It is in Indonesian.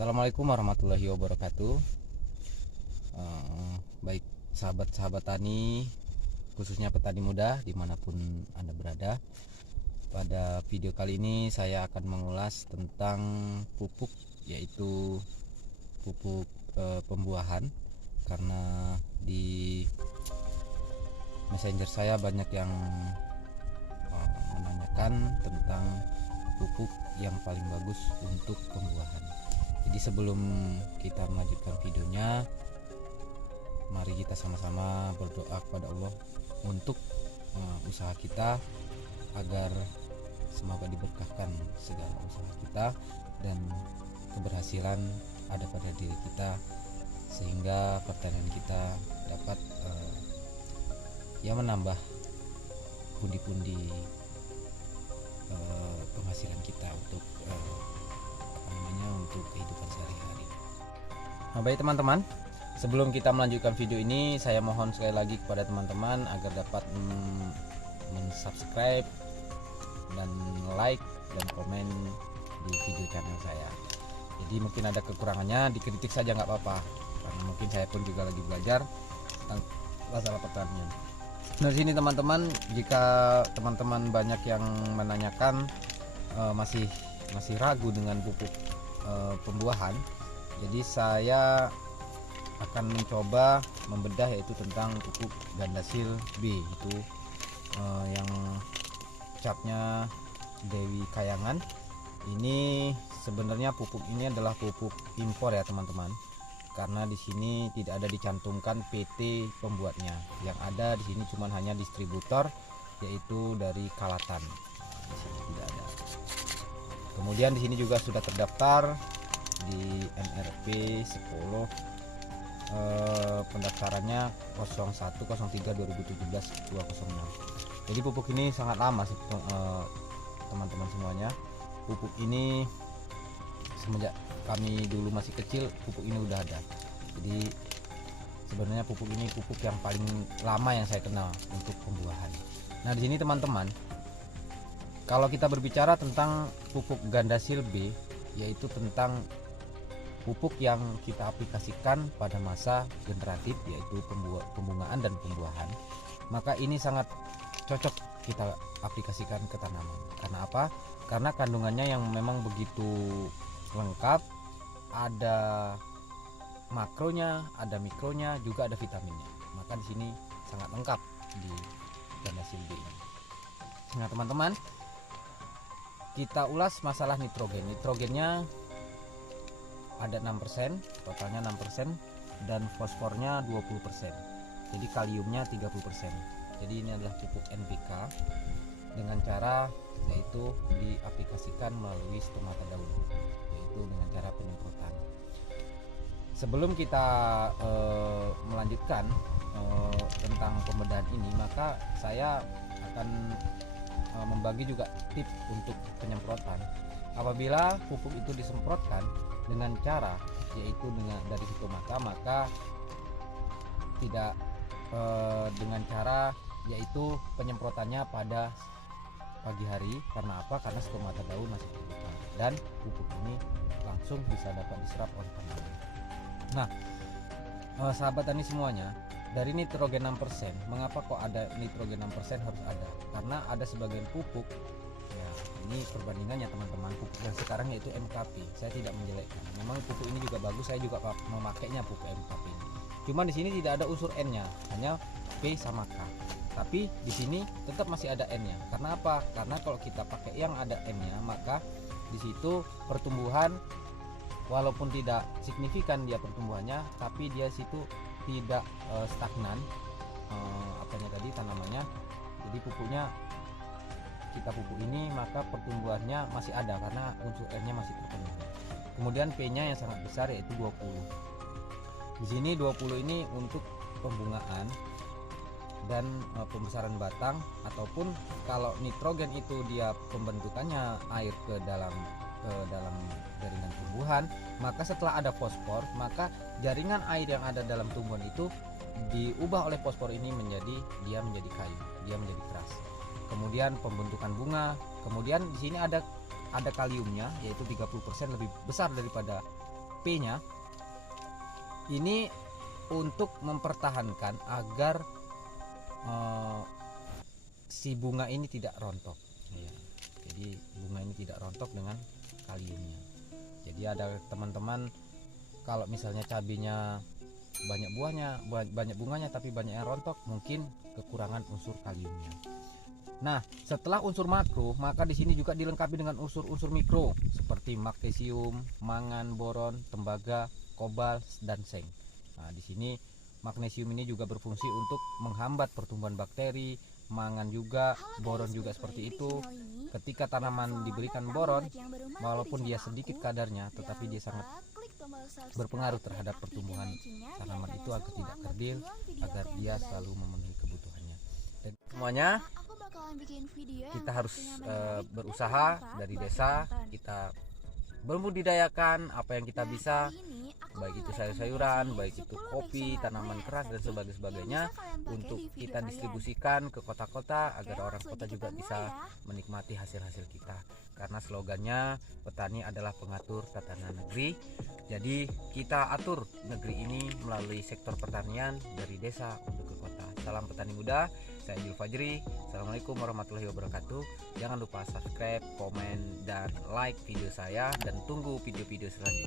Assalamualaikum warahmatullahi wabarakatuh. Baik sahabat-sahabat tani, khususnya petani muda dimanapun Anda berada. Pada video kali ini saya akan mengulas tentang pupuk, yaitu pupuk pembuahan. Karena di messenger saya banyak yang menanyakan tentang pupuk yang paling bagus untuk pembuahan. Jadi sebelum kita melanjutkan videonya, mari kita sama-sama berdoa kepada Allah untuk usaha kita, agar semoga diberkahkan segala usaha kita dan keberhasilan ada pada diri kita, sehingga pertanian kita dapat menambah pundi-pundi penghasilan kita untuk untuk kehidupan sehari-hari. Nah, baik teman-teman, sebelum kita melanjutkan video ini, saya mohon sekali lagi kepada teman-teman agar dapat subscribe dan like dan komen di video channel saya. Jadi mungkin ada kekurangannya, dikritik saja nggak apa-apa, karena mungkin saya pun juga lagi belajar tentang masalah pertanian. Nah, sini teman-teman, jika teman-teman banyak yang menanyakan masih ragu dengan pupuk pembuahan, jadi saya akan mencoba membedah yaitu tentang pupuk Gandasil B, itu yang capnya Dewi Kayangan. Ini sebenarnya pupuk ini adalah pupuk impor ya teman-teman, karena di sini tidak ada dicantumkan PT pembuatnya. Yang ada di sini cuma hanya distributor, yaitu dari Kalatan. Di sini tidak ada. Kemudian di sini juga sudah terdaftar di NRP 10, pendaftarannya 01/03/2017-206. Jadi pupuk ini sangat lama sih teman-teman semuanya. Pupuk ini semenjak kami dulu masih kecil, pupuk ini udah ada. Jadi sebenarnya pupuk ini pupuk yang paling lama yang saya kenal untuk pembuahan. Nah, di sini teman-teman, kalau kita berbicara tentang pupuk Gandasil B, yaitu tentang pupuk yang kita aplikasikan pada masa generatif, yaitu pembungaan dan pembuahan, maka ini sangat cocok kita aplikasikan ke tanaman. Karena apa? Karena kandungannya yang memang begitu lengkap, ada makronya, ada mikronya, juga ada vitaminnya. Maka di sini sangat lengkap di Gandasil B ini. Nah teman-teman, kita ulas masalah nitrogen. Nitrogennya ada 6%, totalnya 6%, dan fosfornya 20%. Jadi kaliumnya 30%. Jadi ini adalah pupuk NPK dengan cara yaitu diaplikasikan melalui stomata daun, yaitu dengan cara penyemprotan. Sebelum kita melanjutkan tentang pembedahan ini, maka saya akan membagi juga tips untuk penyemprotan. Apabila pupuk itu disemprotkan dengan cara yaitu dari stomata, maka tidak dengan cara yaitu penyemprotannya pada pagi hari. Karena apa? Karena stomata daun masih terbuka dan pupuk ini langsung bisa dapat diserap oleh tanaman. Nah, sahabat tani semuanya, dari nitrogen 6%, mengapa kok ada nitrogen 6% harus ada? Karena ada sebagian pupuk, ya ini perbandingannya teman-teman, pupuk yang sekarang yaitu MKP. Saya tidak menjelekkan, memang pupuk ini juga bagus, saya juga memakainya pupuk MKP ini. Cuma di sini tidak ada unsur N-nya, hanya P sama K. Tapi di sini tetap masih ada N-nya. Karena apa? Karena kalau kita pakai yang ada N-nya, maka di situ pertumbuhan walaupun tidak signifikan dia pertumbuhannya, tapi dia situ tidak stagnan tanamannya. Jadi pupuknya kita pupuk ini, maka pertumbuhannya masih ada karena unsur N-nya masih terpenuhi. Kemudian P-nya yang sangat besar yaitu 20. Di sini 20 ini untuk pembungaan dan pembesaran batang, ataupun kalau nitrogen itu dia pembentukannya air ke dalam jaringan tumbuhan, maka setelah ada fosfor, maka jaringan air yang ada dalam tumbuhan itu diubah oleh fosfor ini menjadi kayu, dia menjadi keras. Kemudian pembentukan bunga, kemudian di sini ada kaliumnya yaitu 30% lebih besar daripada P-nya ini untuk mempertahankan agar si bunga ini tidak rontok ya. Jadi bunga ini tidak rontok dengan kaliumnya. Jadi ada teman-teman kalau misalnya cabenya banyak buahnya, banyak bunganya tapi banyak yang rontok, mungkin kekurangan unsur kaliumnya. Nah, setelah unsur makro, maka di sini juga dilengkapi dengan unsur-unsur mikro seperti magnesium, mangan, boron, tembaga, kobalt, dan seng. Nah, di sini magnesium ini juga berfungsi untuk menghambat pertumbuhan bakteri, mangan juga, boron juga seperti itu. Ketika tanaman diberikan boron, walaupun dia sedikit kadarnya, tetapi dia sangat berpengaruh terhadap pertumbuhan tanaman itu agar tidak kerdil, agar dia selalu memenuhi kebutuhannya. Dan semuanya kita harus berusaha dari desa, kita berbudidayakan apa yang kita bisa, baik itu sayur-sayuran, baik itu kopi, tanaman keras dan sebagainya, untuk kita distribusikan ke kota-kota agar orang kota juga bisa menikmati hasil-hasil kita. Karena slogannya petani adalah pengatur tatanan negeri. Jadi kita atur negeri ini melalui sektor pertanian dari desa untuk ke kota. Salam petani muda, saya Jul Fajri. Assalamualaikum warahmatullahi wabarakatuh. Jangan lupa subscribe, komen, dan like video saya, dan tunggu video-video selanjutnya.